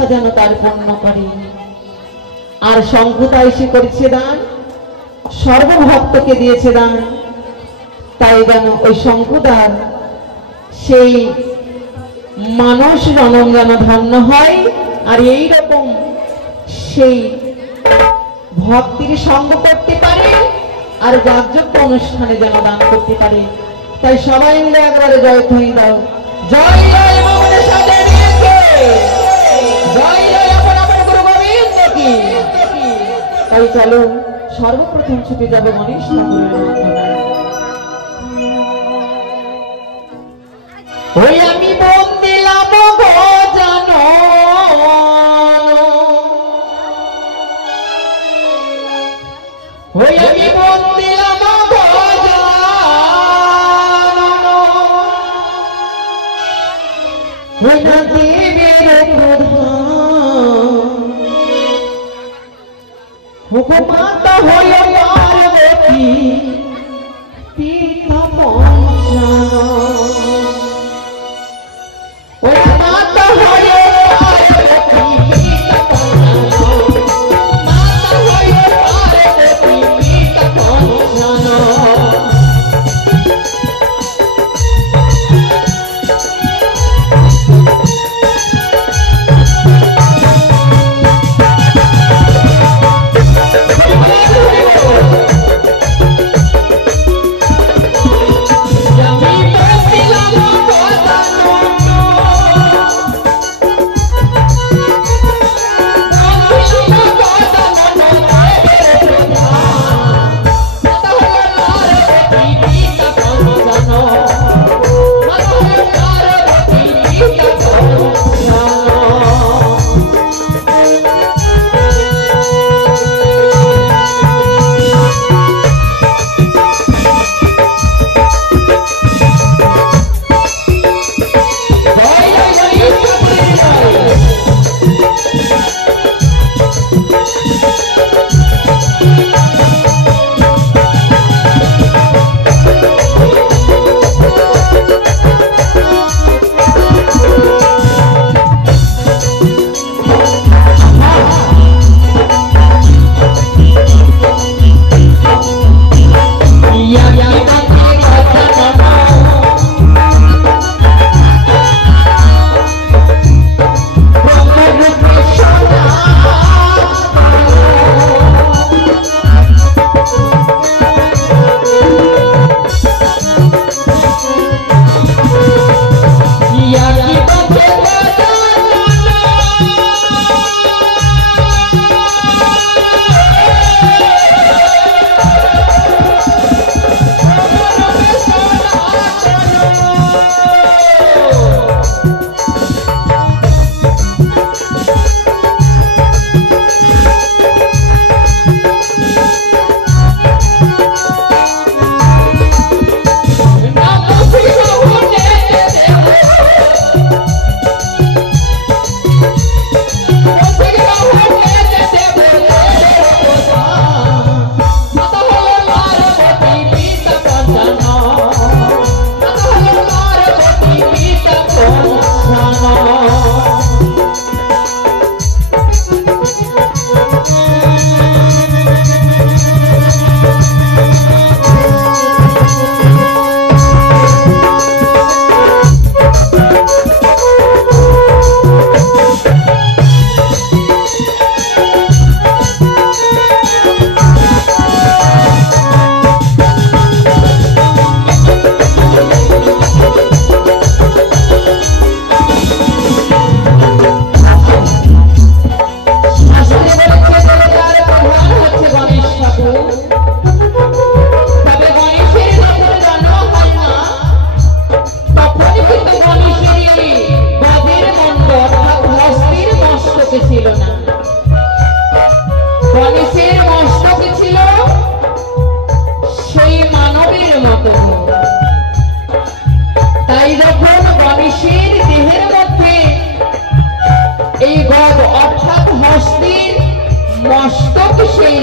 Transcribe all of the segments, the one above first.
ইচ্ছা যেন তার পূর্ণ করে। আর শঙ্কুতা এসে করেছে দান, সর্বভক্তকে দিয়েছে দান, তাই যেন ওই শঙ্কুদার সেই মানস জনম যেন ধন্য হয়। আর এই রকম সেই ভক্তির সঙ্গ করতে পারে আর যাগযজ্ঞ অনুষ্ঠানে যেন দান করতে পারে। তাই সবাই মিলে একবারে জয় ধ্বনি দাও, জয় জয় মঙ্গলে সাজে দিয়েছে, জয় জয় আপন আপন গুরু গোবিন্দ কি। তাই চলো সর্বপ্রথম ছুটে যাবে গণেশ ঠাকুরের মন্দিরে। ওই আমি বন দিলাম গো জানো, ওই আমি বন দিলাম গো জানো, ওই না দেবের প্রধান হুকুমাতা হল পার্বতী পিতা পঞ্চানন।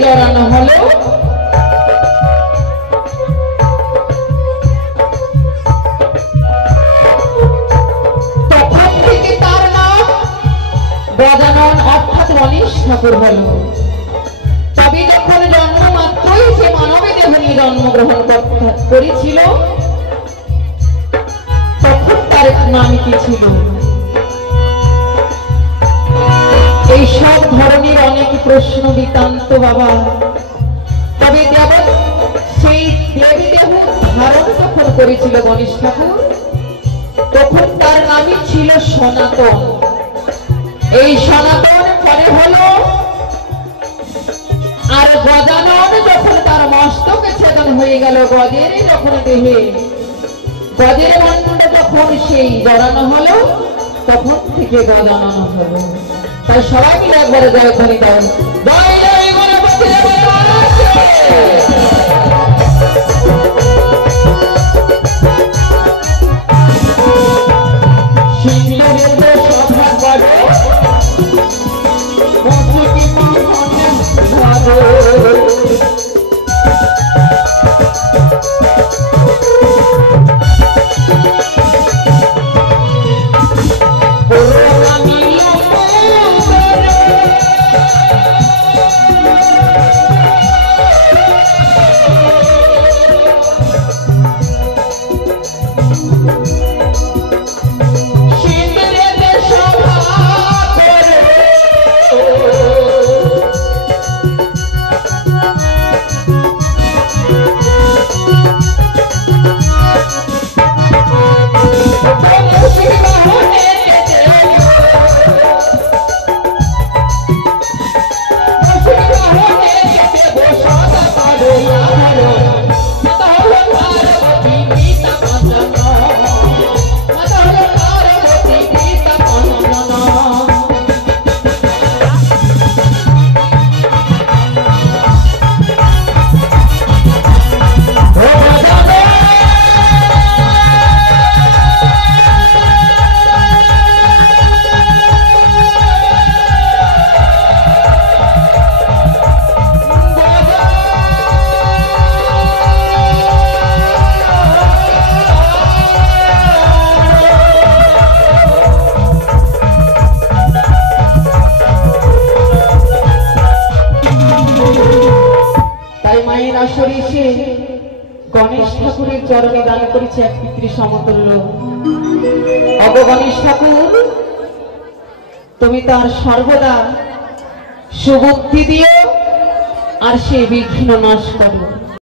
জড়ানো হলো তখন থেকে তার নাম গজানন অর্থাৎ গণেশ ঠাকুর হল। তবে যখন জন্ম মাত্রই যে মানবে দেহ নিয়ে জন্মগ্রহণ করেছিল, তখন তার নাম কি ছিল? এই সব ধরনের অনেক প্রশ্ন বিতান্ত বাবা। তবে সেই দেবী দেহ ধারণ যখন করেছিল গণেশ ঠাকুর, তখন তার নামই ছিল সনাতন। এই সনাতন পরে হলো আর গজানন যখন তার মস্তকে ছেদন হয়ে গেল, গজের যখন দেহে গজের মন্ডল যখন সেই জড়ানো হলো, তখন থেকে গজানন হলো। তাই সবাই মিলে একবারে জয় ধ্বনি দাও, জয় জয় গণপতি গণেশ ঠাকুরের চরণে দান করেছে এক পিতৃ সমতুল্য। অগ গণেশ ঠাকুর, তুমি তার সর্বদা সুবুদ্ধি দিও আর সেই বিঘ্ন নাশ করো।